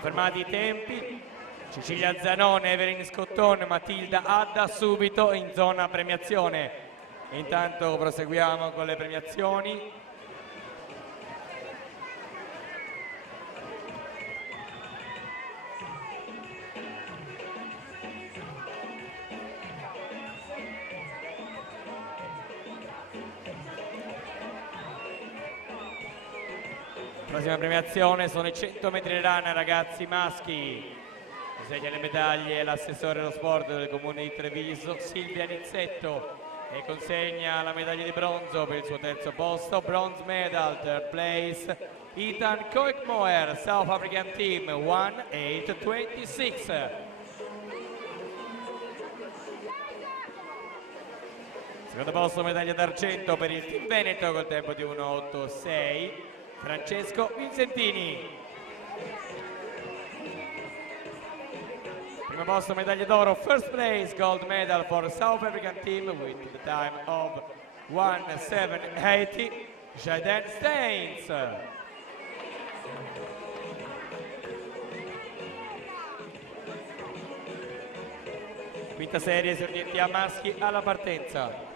Confermati i tempi, Cecilia Zanone, Evelyn Scotton, Matilda Adda subito in zona premiazione. Intanto proseguiamo con le premiazioni. Prossima premiazione sono i 100 metri rana ragazzi maschi. Consegna le medaglie l'assessore allo sport del comune di Treviso, Silvia Nizzetto, e consegna la medaglia di bronzo per il suo terzo posto. Bronze medal, third place, Ethan Koikmoer, South African team, 1:8:26. Secondo posto medaglia d'argento per il team Veneto col tempo di 1:8:6. Francesco Vincentini. Primo posto medaglia d'oro, first place gold medal for South African team with the time of 1:7:80, Jaden Steins. Quinta serie esordienti a maschi alla partenza.